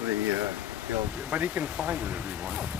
actually build, but he can find it if he wants.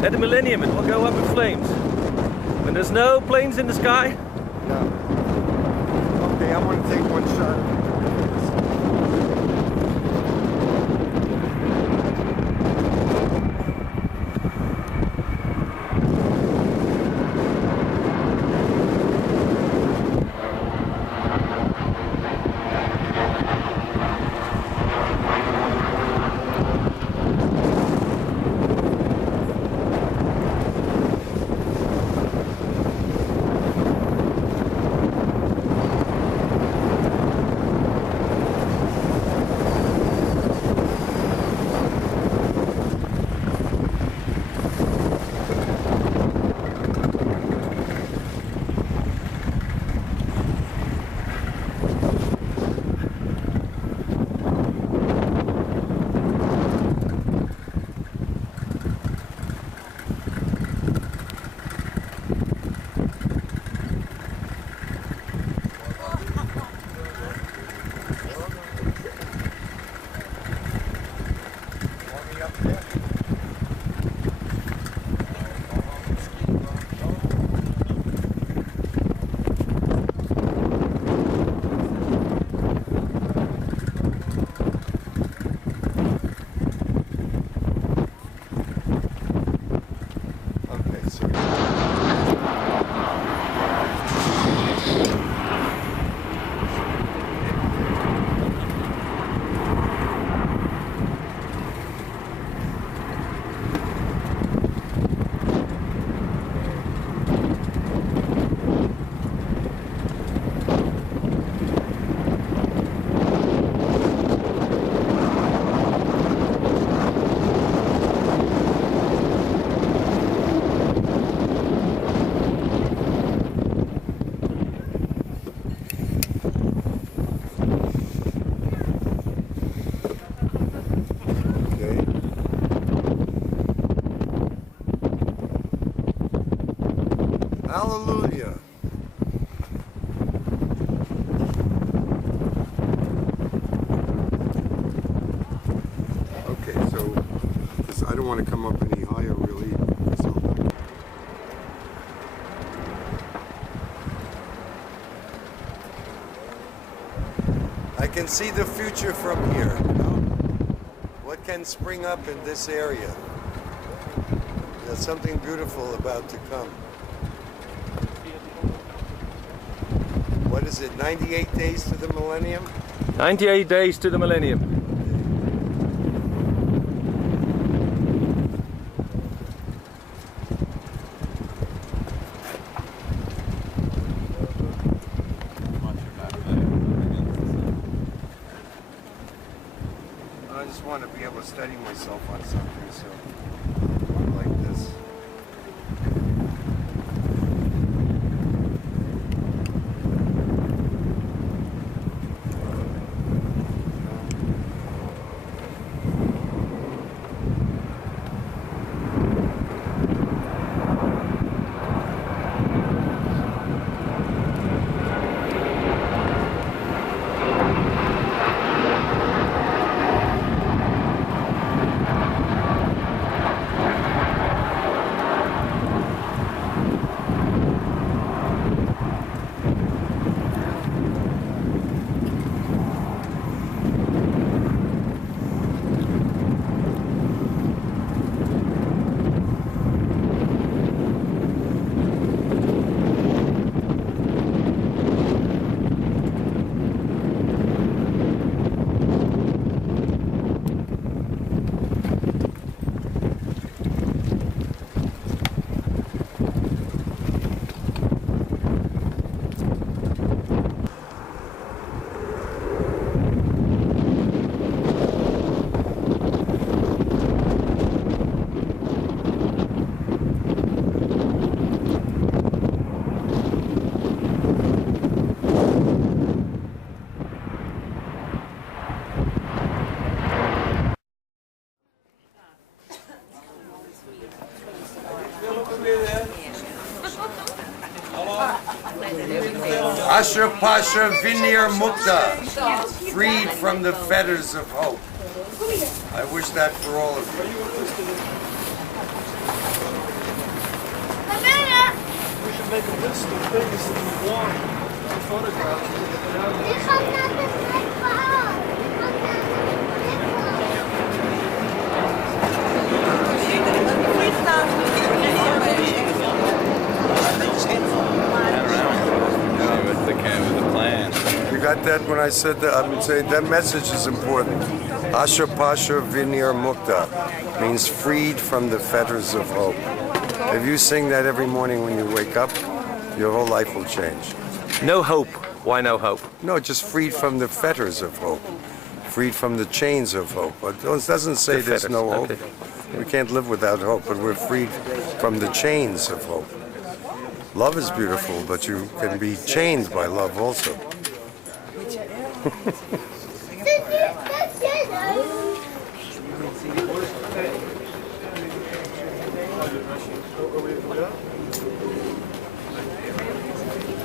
At the millennium it will go up in flames. When there's no planes in the sky. Yeah. Okay, I want to take one shot. Hallelujah. Okay, so I don't want to come up any higher really. I can see the future from here. What can spring up in this area? There's something beautiful about to come. What is it, 98 days to the millennium? 98 days to the millennium. I just want to be able to study myself on something, so like this. Asher Pasha Vinir Mukta, freed from the fetters of hope. I wish that for all of you. We should make a list of things that we want to photograph. You got that when I said that? I'm saying that message is important. Asher Pasha Vinir Mukta means freed from the fetters of hope. If you sing that every morning when you wake up, your whole life will change. No hope. Why no hope? No, just freed from the fetters of hope. Freed from the chains of hope. But it doesn't say there's no hope. Okay. We can't live without hope, but we're freed from the chains of hope. Love is beautiful, but you can be chained by love also.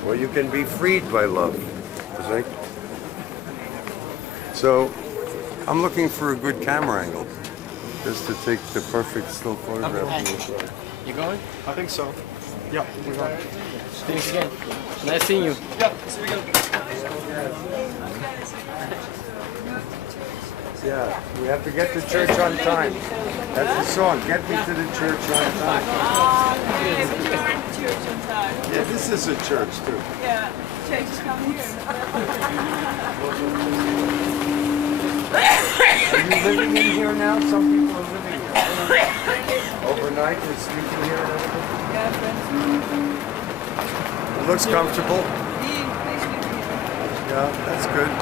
Well, you can be freed by love, you see? So, I'm looking for a good camera angle, just to take the perfect still photograph. You going? I think so. Yeah, we're going. Thanks again. Nice seeing you. Yeah, see you again. Yeah, we have to get to church on time. That's the song, get me to the church on time. Yes, we are in church on time. Yeah, this is a church too. Yeah, church is coming here. Are you living in here now? Some people are living here. Overnight, you're sleeping here and everything? Yeah, friends. It looks comfortable. Please sleep here. Yeah, that's good.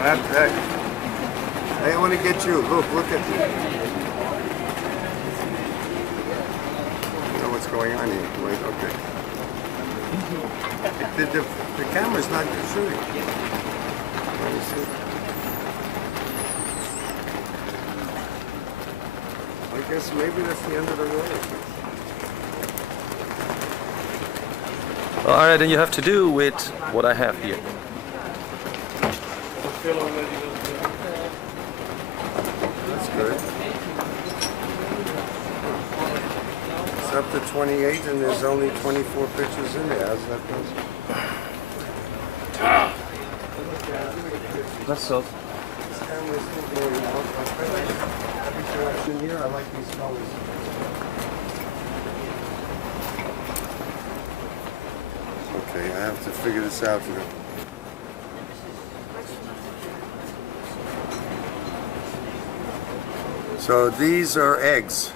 Hey, I want to get you. Look at you. You know what's going on here? Wait, okay. The camera's not shooting. Let me see. I guess maybe that's the end of the road. Well, all right, then you have to do with what I have here. That's good. It's up to 28 and there's only 24 pictures in there. How's that possible? That's so. This camera's still going out. Every direction here, I like these colors. Okay, I have to figure this out here. So these are eggs,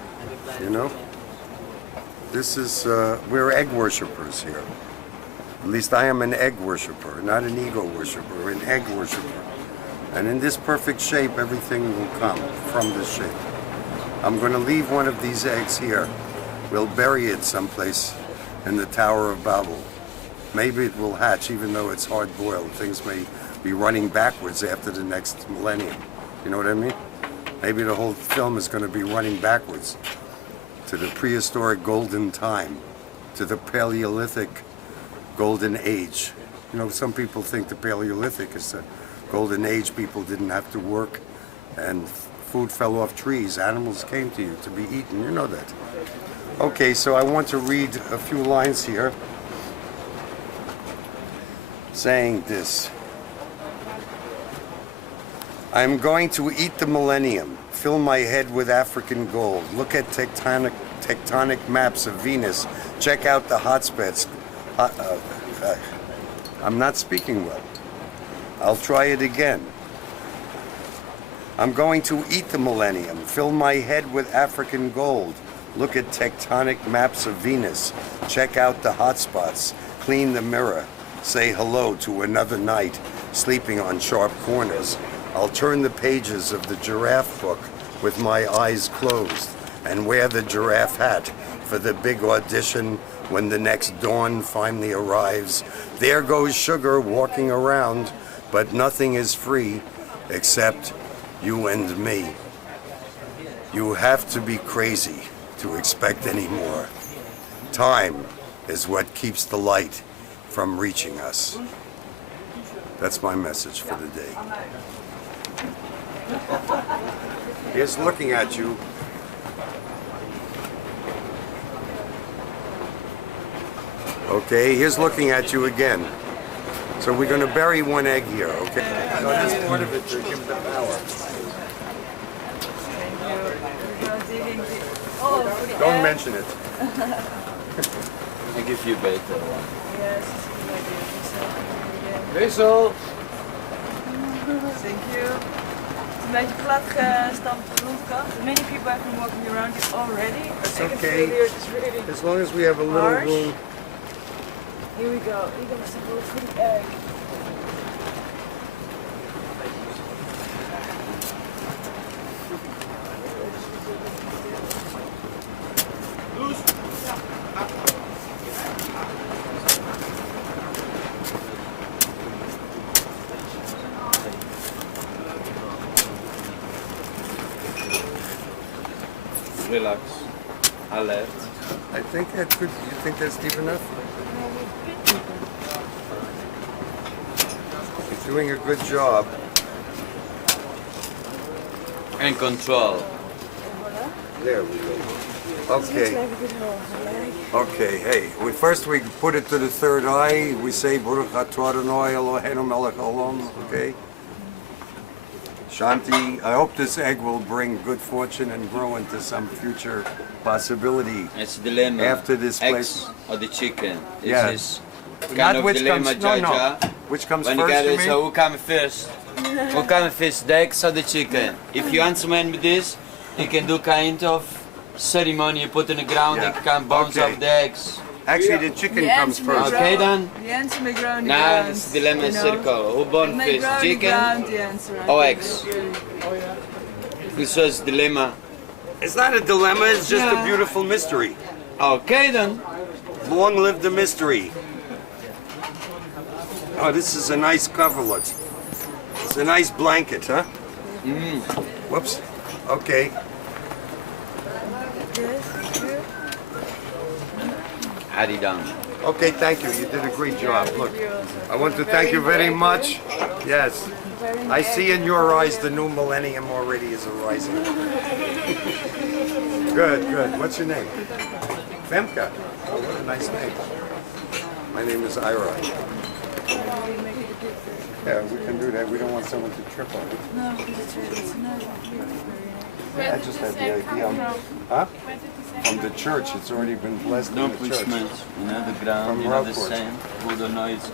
you know? This is, we're egg worshippers here. At least I am an egg worshiper, not an ego worshiper, an egg worshiper. And in this perfect shape, everything will come from this shape. I'm going to leave one of these eggs here. We'll bury it someplace in the Tower of Babel. Maybe it will hatch, even though it's hard-boiled. Things may be running backwards after the next millennium. You know what I mean? Maybe the whole film is going to be running backwards to the prehistoric golden time, to the Paleolithic golden age. You know, some people think the Paleolithic is the golden age. People didn't have to work and food fell off trees. Animals came to you to be eaten. You know that. Okay, so I want to read a few lines here saying this. I'm going to eat the millennium, fill my head with African gold, look at tectonic maps of Venus, check out the hotspots. I'm not speaking well. I'll try it again. I'm going to eat the millennium, fill my head with African gold, look at tectonic maps of Venus, check out the hotspots, clean the mirror, say hello to another night, sleeping on sharp corners. I'll turn the pages of the giraffe book with my eyes closed and wear the giraffe hat for the big audition when the next dawn finally arrives. There goes sugar walking around, but nothing is free except you and me. You have to be crazy to expect any more. Time is what keeps the light from reaching us. That's my message for the day. Here's looking at you. Okay, here's looking at you again. So we're going to bury one egg here, okay? So that's part of it to give the power. Don't mention it. I give you a better one. Yes. Wissel! Thank you. It's een beetje plat gestampt op de grondkant. Many people have been walking around it already. That's I can okay. feel here it's really As long as we have a little harsh. room. Here we go. We're gonna sample for the egg. Relax. Alert. I think that could, you think that's deep enough? You're doing a good job. And control. There we go. Okay. Okay, hey, first we put it to the third eye. We say Baruch atah Adonai Eloheinu melech haolam, okay? Shanti, I hope this egg will bring good fortune and grow into some future possibility. It's dilemma. After this place. Eggs or the chicken. This Yeah. is Not kind of which dilemma, comes, no, Jaja. no. Which comes When first you get to it, me? so who comes first? Who comes first, the eggs or the chicken? If you answer me with this, you can do kind of ceremony. You put in the ground, Yeah. you can bounce Okay. off the eggs. Actually, the chicken comes first. Okay then? The ants may grow in the Now ground. it's dilemma you know. circle. Who born It may grow first, in the chicken ground, the ants, right? or eggs? This was dilemma. It's not a dilemma, it's just a Yeah. beautiful mystery. Okay then. Long live the mystery. Oh, this is a nice coverlet. It's a nice blanket, huh? Whoops. Okay. Harry down. Okay, thank you. You did a great job. Look, I want to thank you very much. Yes. I see in your eyes the new millennium already is arising. Good, good. What's your name? Femke. Oh, what a nice name. My name is Ira. Yeah, we can do that. We don't want someone to trip on it. No, because it's nice. I just had the idea. Huh? From the church. It's already been blessed in No the church. pushment, you know, the ground, From you know, the Ruigoord. sand, all the noise.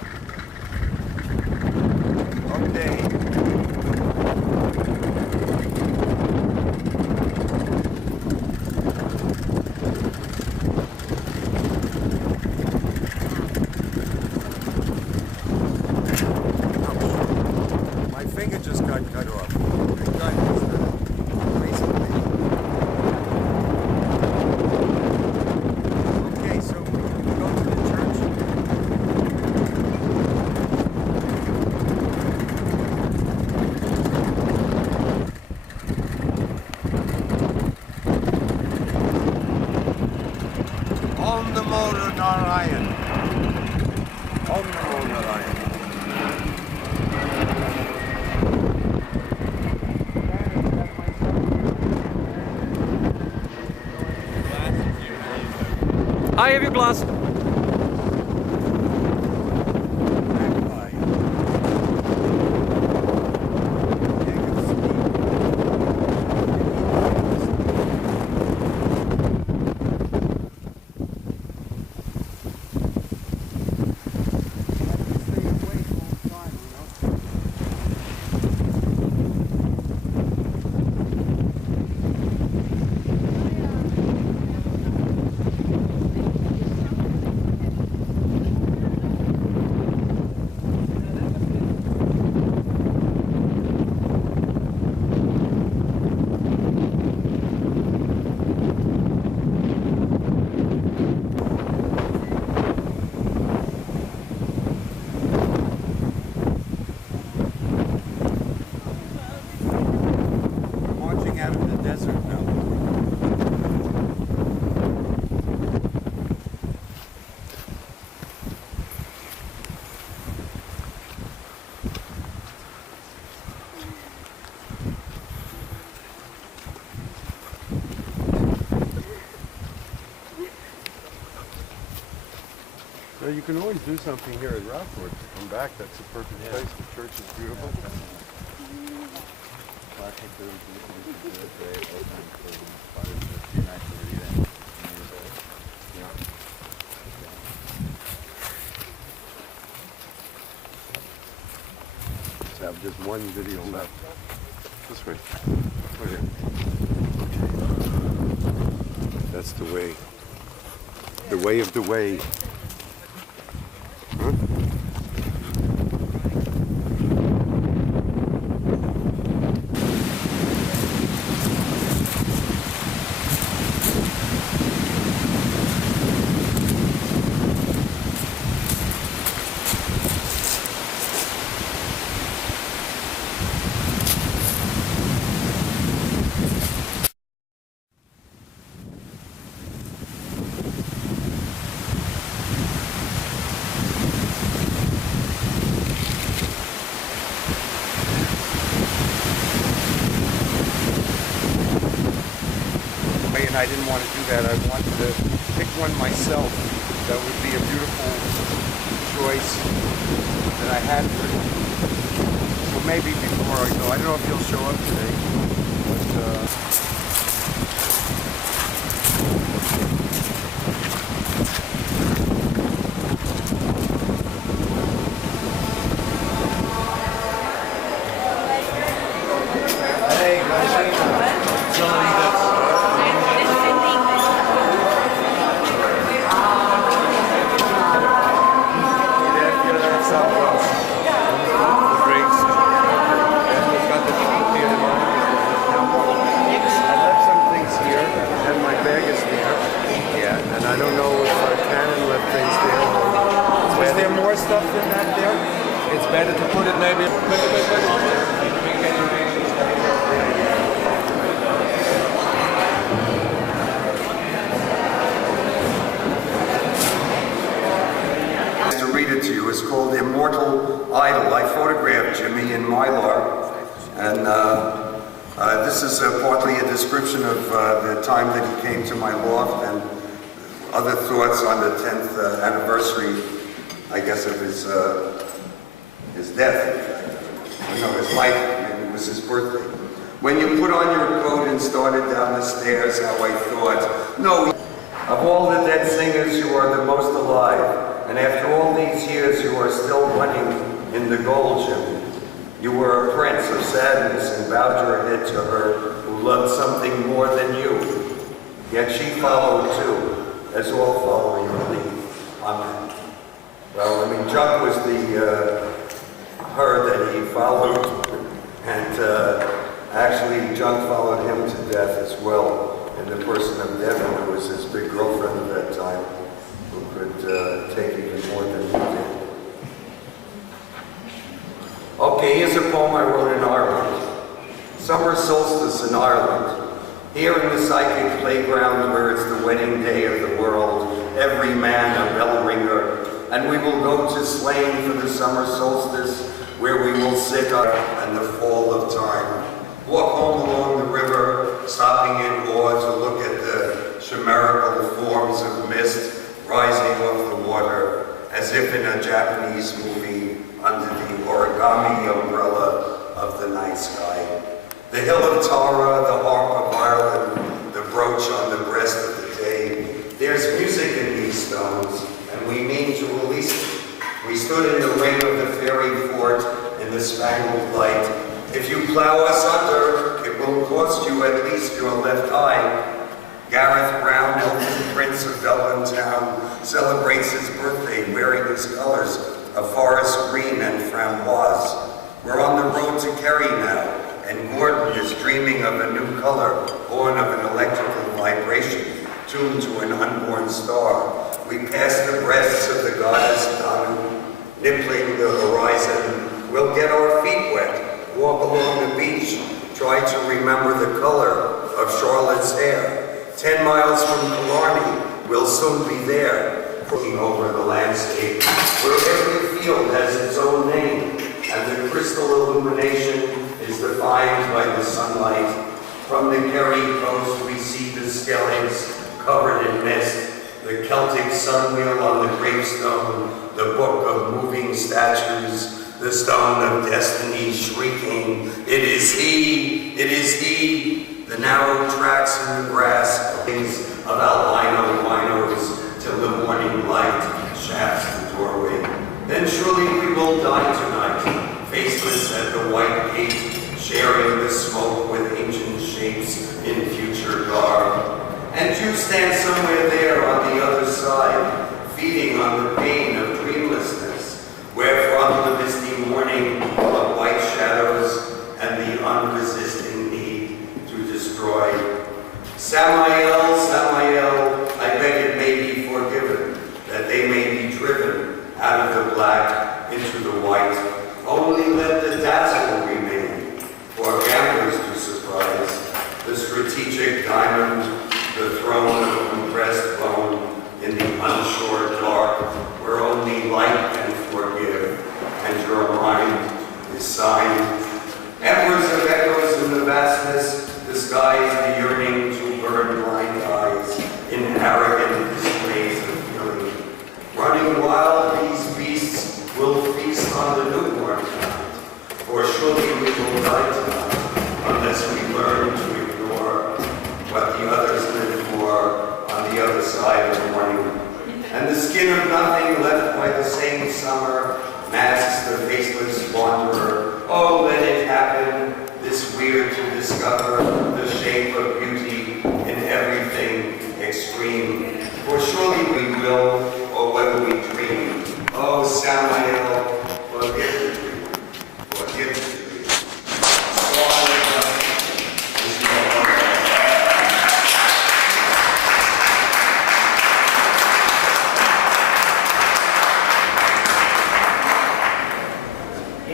Okay. My finger just got cut off. It got recently. Okay, so we go to the church. Om Namo Narayan. Om Namo Narayan. I have your glass. you can always do something here at Ruigoord. Come back, that's a perfect place. The church is beautiful. I have just one video left. This way. Right here. That's the way. The way of the way. Huh? And I didn't want to do that. I wanted to pick one myself. That would be a beautiful choice that I had for you. So maybe before I go, I don't know if you'll show up today, but stuff in that there? It's better to put it maybe. To read it to you, it's called Immortal Idol. I photographed Jimmy in Mylar, and this is partly a description of the time that he came to my loft and other thoughts on the 10th anniversary, I guess, of his death, in fact. No, his life, it was his birthday. When you put on your coat and started down the stairs, how I thought, no, of all the dead singers, you are the most alive. And after all these years, you are still running in the gold, Jimmy. You were a prince of sadness and bowed your head to her who loved something more than you. Yet she followed too, as all follow your lead. Amen. Well, I mean, Chuck was her that he followed, and actually, Chuck followed him to death as well, in the person of Devin, who was his big girlfriend at that time, who could take even more than he did. Okay, here's a poem I wrote in Ireland. Summer solstice in Ireland. Here in the psychic playground where it's the wedding day of the world, every man a bell ringer, and we will go to Slane for the summer solstice, where we will sit up in the fall of time. Walk home along the river, stopping in awe to look at the chimerical forms of mist rising off the water, as if in a Japanese movie under the origami umbrella of the night sky. The hill of Tara, the harp of Ireland, the brooch on the breast of the day. There's music in these stones, and we mean to release it. We stood in the ring of the fairy fort in the spangled light. If you plow us under, it will cost you at least your left eye. Gareth Brown, elfin prince of Dublin town, celebrates his birthday wearing his colors of forest green and framboise. We're on the road to Kerry now, and Gordon is dreaming of a new color, born of an electrical vibration, tuned to an unborn star. We pass the breasts of the goddess Danu, nippling the horizon. We'll get our feet wet, walk along the beach, try to remember the color of Charlotte's hair. 10 miles from Killarney, we'll soon be there, looking over the landscape, where every field has its own name, and the crystal illumination is defined by the sunlight. From the Kerry coast, we see the Skelligs covered in mist, the the Celtic sunwheel on the gravestone, the book of moving statues, the stone of destiny shrieking, it is he, it is he, the narrow tracks in the grass, things of albino winos, till the morning light shafts the doorway. Then surely we will die tonight, faceless at the white gate, sharing the smoke with ancient shapes in future garb. And you stand somewhere there on the other side, feeding on the pain of dreamlessness, where from the misty morning of white shadows and the unresisting need to destroy. Samael, Samael, I beg it may be forgiven, that they may be driven out of the black into the white. Only let the dazzle remain, for gamblers to surprise, the strategic diamond, the throne of compressed bone in the unsure dark, where only light can forgive, and your mind is signed. Embers of echoes in the vastness disguise the yearning to burn blind eyes in arrogant displays of feeling. Running wild, these beasts will feast on the newborn kind, for surely we will die tonight unless we learn to ignore what the others live for on the other side of morning. And the skin of nothing left by the same summer masks the faceless wanderer. Oh, let it happen, this weird to discover the shape of beauty in everything extreme. For surely we will, or whether we dream. Oh, Samael, forgive the dream, forgive the dream. Swan of justice is no longer.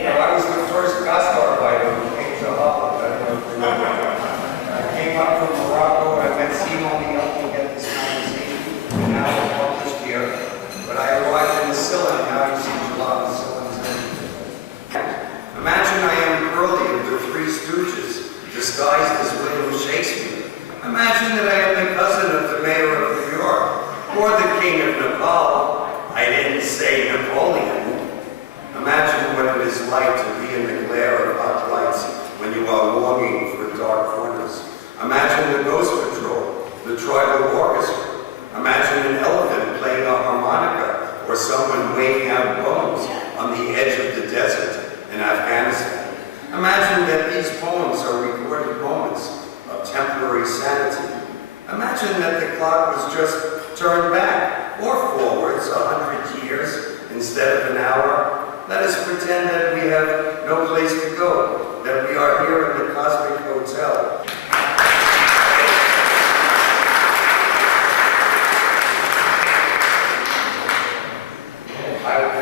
I was the first Gaspar writer who came to Holland. I don't know if you remember. I came up from Morocco. I met Simon Leon to get this magazine, and now I'm published here. But I arrived in the Silla, and now you see a lot of Sillans. Imagine I am Curly of the Three Stooges, disguised as William Shakespeare. Imagine that I am the cousin of the mayor of New York, or the king of Nepal. I didn't say Napoleon. Imagine what it is like to be in the glare of hot lights when you are longing for dark corners. Imagine the Ghost Patrol, the tribal orchestra. Imagine an elephant playing a harmonica, or someone waving out bones on the edge of the desert in Afghanistan. Imagine that these poems are recorded moments of temporary sanity. Imagine that the clock was just turned back or forwards 100 years instead of an hour. Let us pretend that we have no place to go, that we are here in the Cosmic Hotel.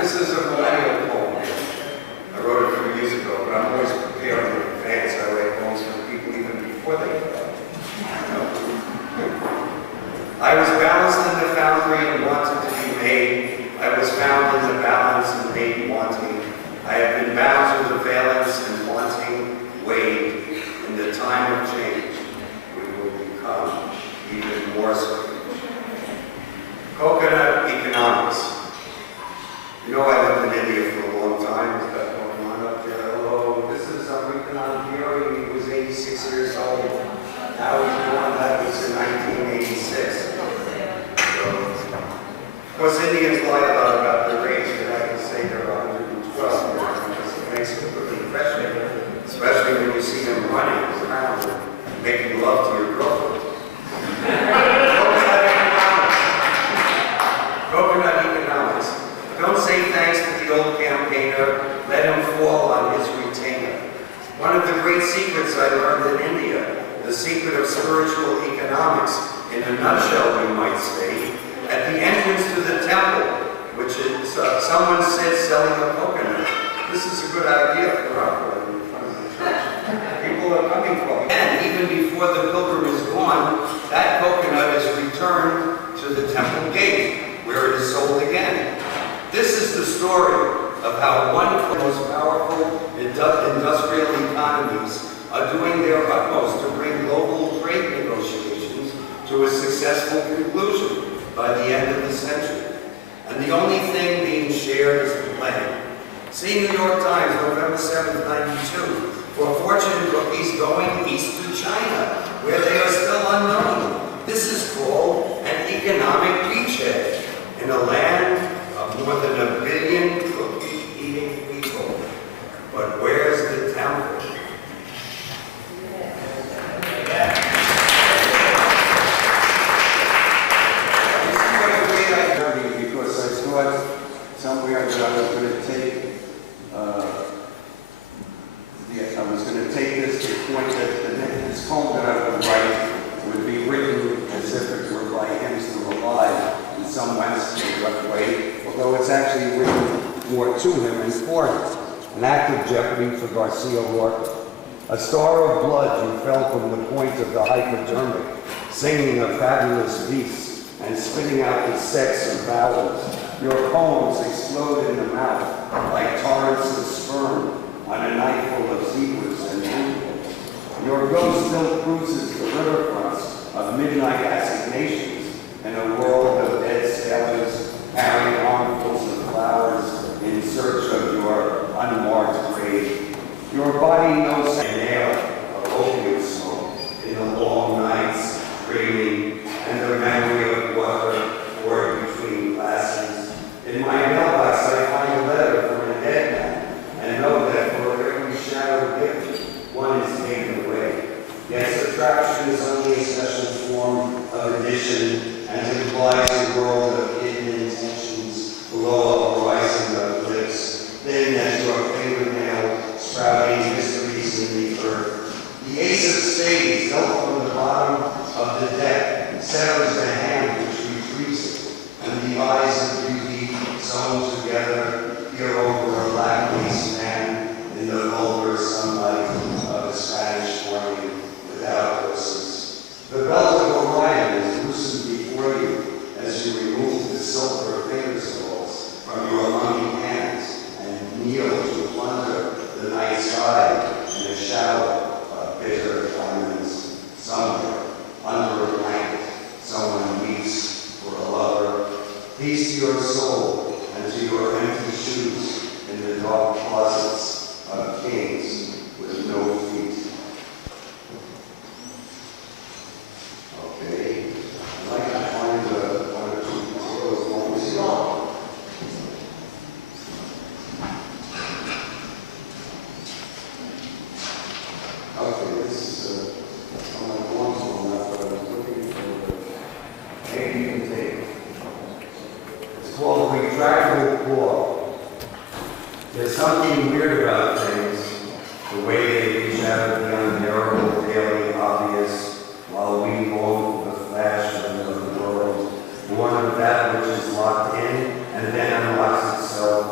This is a millennial poem. I wrote it a few years ago, but I'm always prepared in advance. I write poems for people even before they come. I was balanced in the foundry and wanted to be made. I was found in the balance and made wanting. I have been bound to the valence and wanting weighed. In the time of change, we will become even more so. Coconut economics. You know, I lived in India for a long time. Is that going on up there? Hello, this is Amrikanand Giri. He was 86 years old. Now he's born. That was in 1986. So, of course, Indians lie a lot about their age, but I can say they're 112 because it makes it really refreshing, especially when you see them running around and making love to your girlfriend. Coconut economics. Don't say thanks to the old campaigner. Let him fall on his retainer. One of the great secrets I learned in India, the secret of spiritual economics, in a nutshell, you might say. At the entrance to the temple, which is someone sits selling a coconut. This is a good idea for our in front of the church. People are coming from it. And even before the pilgrim is gone, that coconut is returned to the temple gate, where it is sold again. This is the story of how one of the most powerful industrial economies are doing their utmost to bring global trade negotiations to a successful conclusion by the end See New York Times, November 7th, 92. For fortune cookies going east to China, where they are still unknown. This is called an economic beachhead in a land of more than 1 billion cookie-eating people. But where's the temple? Because I thought somewhere that I was going to take this to the point that this poem that I would write would be written as if it were by him still alive in some way, although it's actually written more to him and for him. An act of jeopardy for Garcia Lorca. A star of blood you fell from the point of the hypodermic, singing a fabulous beast and spitting out the sets of vowels. Your poems explode in the mouth like torrents of sperm on a night full of zebras and anteaters. Your ghost still cruises the riverfronts of midnight assignations in a world of dead sailors carrying armfuls of flowers in search of your unmarked grave. Your body knows an air of opium smoke in the long nights, dreaming, and the memory of water poured between glasses. In my mailbox, I find a letter from a dead man, and know that for every shadow given, one is taken away. Yet subtraction is only a special form of addition, and implies a world of hidden intentions below a horizon of lips, thin as your fingernail, sprouting mysteries in the earth. The ace of spades, dealt from the bottom of the deck, severs the hand which retrieves it, and the eyes of beauty sewn together peer over a black lace man in the vulgar sunlight of a Spanish morning without horses. The belt of Orion is loosened before you as you remove the silver finger skulls from your lumpy hands and kneel to plunder the night sky in a shower of bitter diamonds. Somewhere, under a blanket, someone weeps for a lover. Peace to your soul and to your empty shoes in the dark closets of kings with no feet. Okay, I'd like to find one or two particular poems here. Okay, this is one of the ones on that, but I was looking for maybe you can take. It's called Retractable Claw. There's something weird about things, the way they reach out of the unbearable, daily obvious, while we long for the flash of another world, born of that which is locked in and then unlocks itself.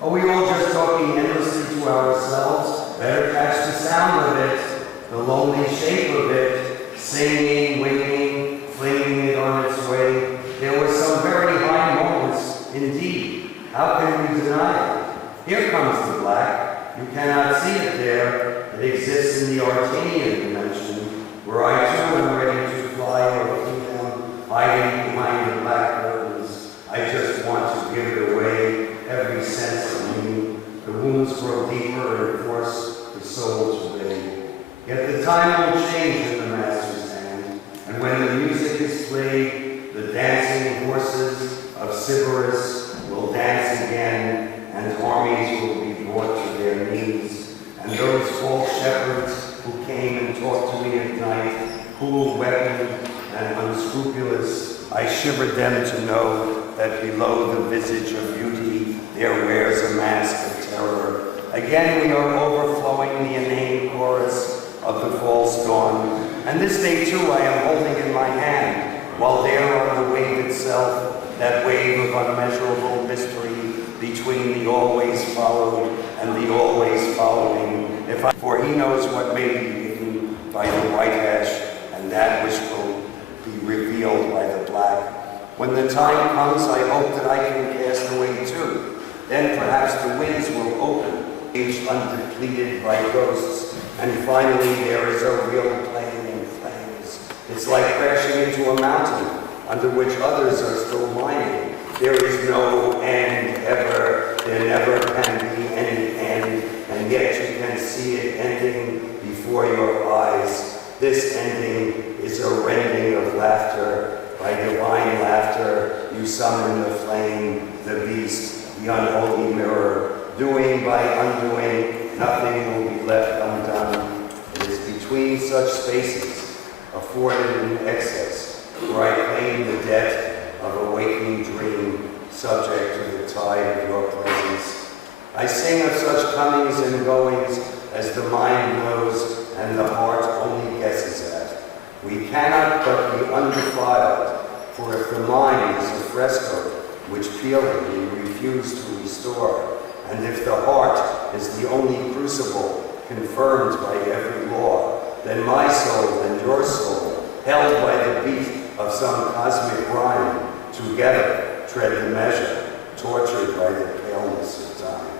Are we all just talking endlessly to ourselves? Better catch the sound of it, the lonely shape of it, singing, winging, flinging it on its way. There were some very high moments, indeed. How can we deny it? Here comes the black. You cannot see it there. It exists in the Arcadian dimension, where I too am ready to fly or freedom, hiding behind the black curtains. I just want to give it away, every sense of me. The wounds grow deeper and force the soul to bathe. Yet the time will change in the master's hand, and when the music is played, the dancing horses of Sybaris will dance again, and armies will be brought to their knees. And those false shepherds who came and talked to me at night, cool, weaponed, and unscrupulous, I shivered them to know that below the visage of beauty there wears a mask of terror. Again we are overflowing the inane chorus of the false dawn. And this day too I am holding in my hand, while there on the wave itself, that wave of unmeasurable mystery between the always followed and the always following. For he knows what may be hidden by the white ash and that which will be revealed by the black. When the time comes, I hope that I can cast away too. Then perhaps the winds will open, aged undepleted by ghosts, and finally there is a real plane in flames. It's like crashing into a mountain under which others are still mining. There is no end ever, there never can be any end, and yet you can see it ending before your eyes. This ending is a rending of laughter. By divine laughter, you summon the flame, the beast, the unholy mirror. Doing by undoing, nothing will be left undone. It is between such spaces, afforded in excess, where I claim the debt of a waking dream, subject to the tide of your presence. I sing of such comings and goings as the mind knows and the heart only guesses at. We cannot but be undefiled, for if the mind is a fresco which peeling we refuse to restore, and if the heart is the only crucible confirmed by every law, then my soul and your soul, held by the beat of some cosmic rhyme, together tread the measure, tortured by the paleness of time.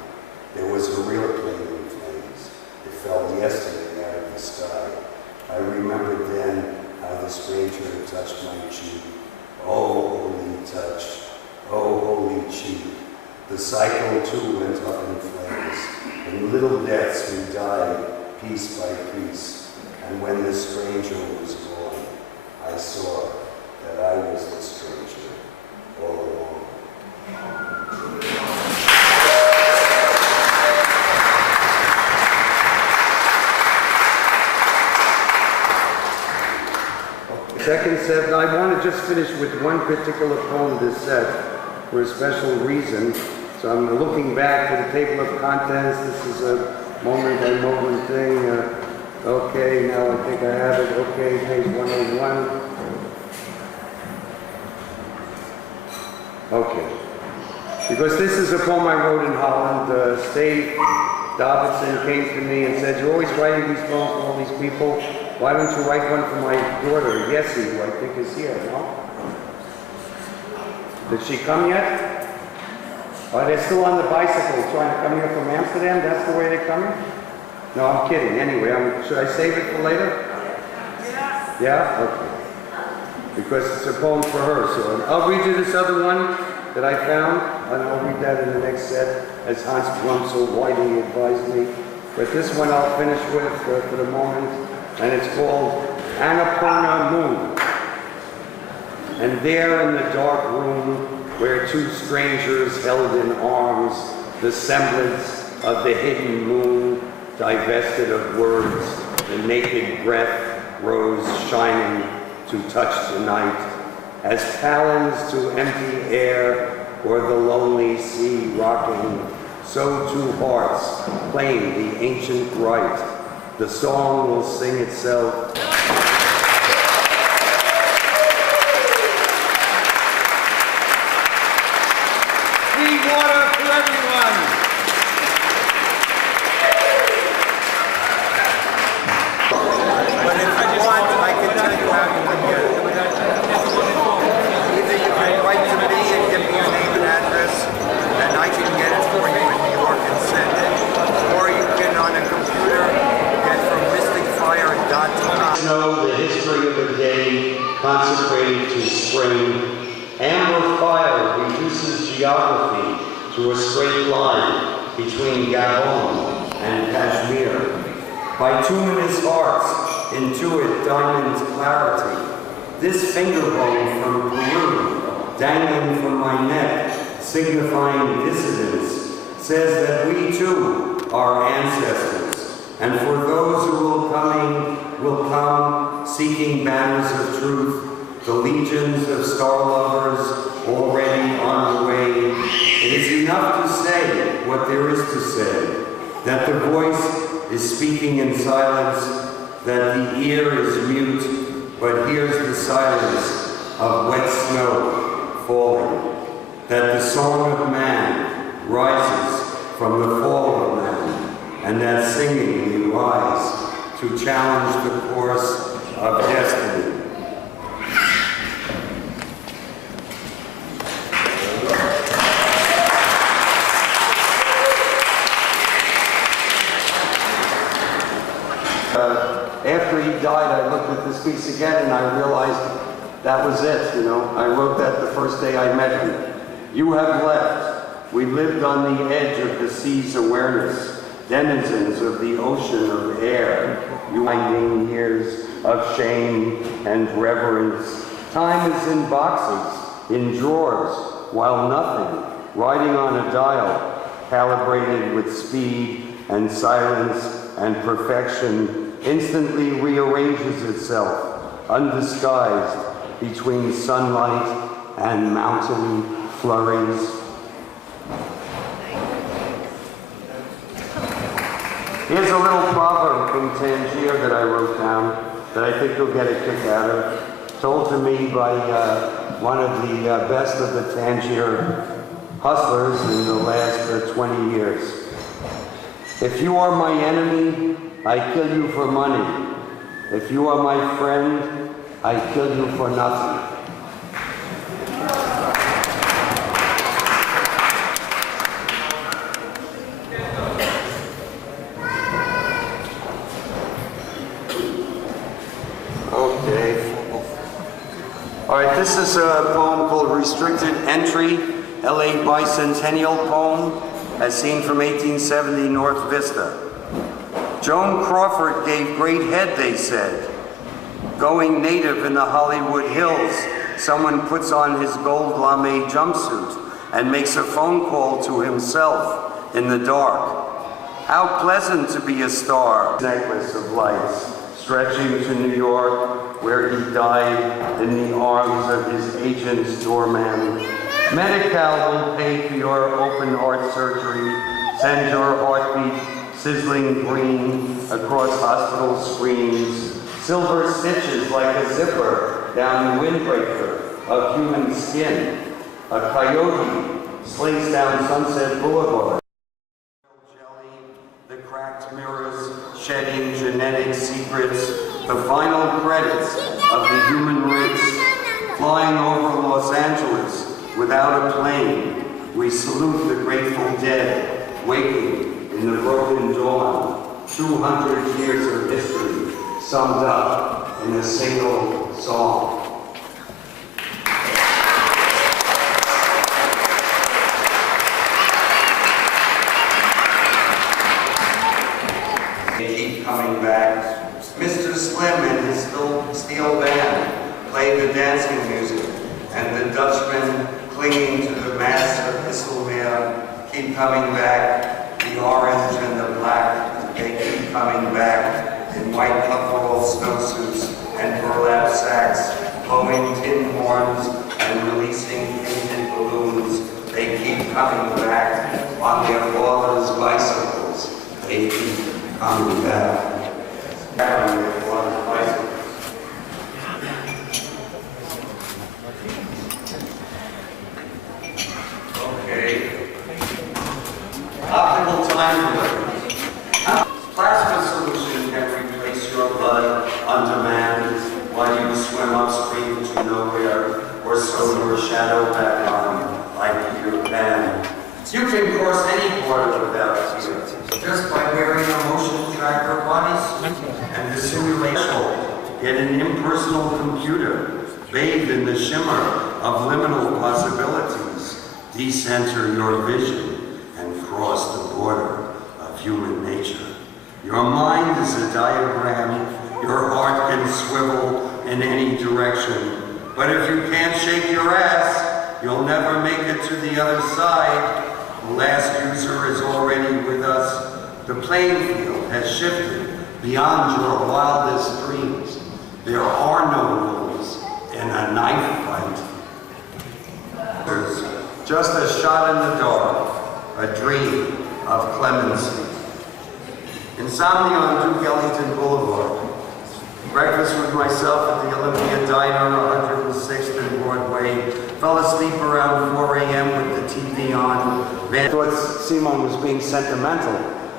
There was a real plane in flames. It fell yesterday out of the sky. I remembered then how the stranger touched my cheek. Oh, holy touch. Oh, holy cheek. The cycle too went up in flames. In little deaths we died, piece by piece. And when the stranger was gone, I saw that I was the stranger all along. Second set, I want to just finish with one particular poem this set for a special reason. So I'm looking back to the table of contents. This is a moment-by-moment thing. Okay, now I think I have it. Okay, page 101. Okay. Because this is a poem I wrote in Holland. Steve Davidson came to me and said, "You're always writing these poems for all these people. Why don't you write one for my daughter, Yessie, who I think is here, no? Did she come yet? Oh, they're still on the bicycle trying to come here from Amsterdam? That's the way they're coming? No, I'm kidding. Anyway, should I save it for later? Yeah? Okay. Because it's a poem for her. So I'll read you this other one that I found, and I'll read that in the next set, as Hans Blum so widely advised me. But this one I'll finish with for the moment. And it's called Annapurna Moon. And there in the dark room, where two strangers held in arms the semblance of the hidden moon, divested of words, the naked breath rose shining to touch the night, as talons to empty air or the lonely sea rocking, so two hearts claim the ancient right. The song will sing itself. Free water for everyone. But if you want, I can tell you how you can get it. Either you can write to me and give me your name and address, and I can get it for you in New York and send it. Or you can, on a computer, know the history of a day consecrated to spring. Amber fire reduces geography to a straight line between Gabon and Kashmir. Bituminous hearts intuit diamond clarity. This finger bone from Peru, dangling from my neck, signifying dissidence, says that we too are ancestors. And for those who will come seeking banners of truth, the legions of star lovers already on the way. It is enough to say what there is to say, that the voice is speaking in silence, that the ear is mute, but hears the silence of wet snow falling, that the song of man rises from the fall of man, and that singing we rise to challenge the course of destiny. After he died, I looked at this piece again and I realized that was it, you know. I wrote that the first day I met him. You have left, We lived on the edge of the sea's awareness, denizens of the ocean of air, winding years of shame and reverence. Time is in boxes, in drawers, while nothing, riding on a dial, calibrated with speed and silence and perfection, instantly rearranges itself, undisguised, between sunlight and mountain flurries. Here's a little proverb from Tangier that I wrote down that I think you'll get a kick out of. Told to me by one of the best of the Tangier hustlers in the last 20 years. If you are my enemy, I kill you for money. If you are my friend, I kill you for nothing. All right, this is a poem called Restricted Entry, LA Bicentennial Poem, as seen from 1870 North Vista. Joan Crawford gave great head, they said. Going native in the Hollywood Hills, someone puts on his gold lame jumpsuit and makes a phone call to himself in the dark. How pleasant to be a star. Necklace of lights, stretching to New York, where he died in the arms of his agent's doorman. Medi-Cal will pay for your open heart surgery, send your heartbeat sizzling green across hospital screens, silver stitches like a zipper down the windbreaker of human skin. A coyote slinks down Sunset Boulevard. The cracked mirrors shedding genetic secrets, the final credits of the human race, flying over Los Angeles without a plane. We salute the Grateful Dead, waking in the broken dawn, 200 years of history summed up in a single song. They keep coming back. Mr. Slim and his steel band play the dancing music, and the Dutchman clinging to the mast of Isselmeer keep coming back. The orange and the black, they keep coming back in white coverall snowsuits and burlap sacks, blowing tin horns and releasing painted balloons. They keep coming back on their father's bicycles. They keep coming back. On their father's bicycles. Okay. Optical time delivery. Plasma solution can replace your blood on demand while you swim upstream to nowhere or sew your shadow back on like Peter Pan. You can cross any border without tears, just by wearing a motion tracker bodysuit and the simulation. Get an impersonal computer, bathed in the shimmer of liminal possibilities, decenter your vision, and cross the border of human nature. Your mind is a diagram, your heart can swivel in any direction, but if you can't shake your ass, you'll never make it to the other side. The last user is already with us. The playing field has shifted beyond your wildest dreams. There are no rules in a knife fight. There's just a shot in the dark, a dream of clemency. Insomnia on Duke Ellington Boulevard. Breakfast with myself at the Olympia Diner, 106th and Broadway. Fell asleep around 4 a.m. with the TV on. I thought Simon was being sentimental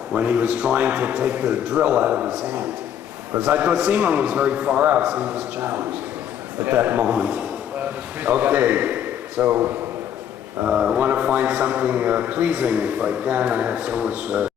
when he was trying to take the drill out of his hand. Because I thought Simon was very far out, so he was challenged at that moment. Okay, so I want to find something pleasing if I can. I have so much...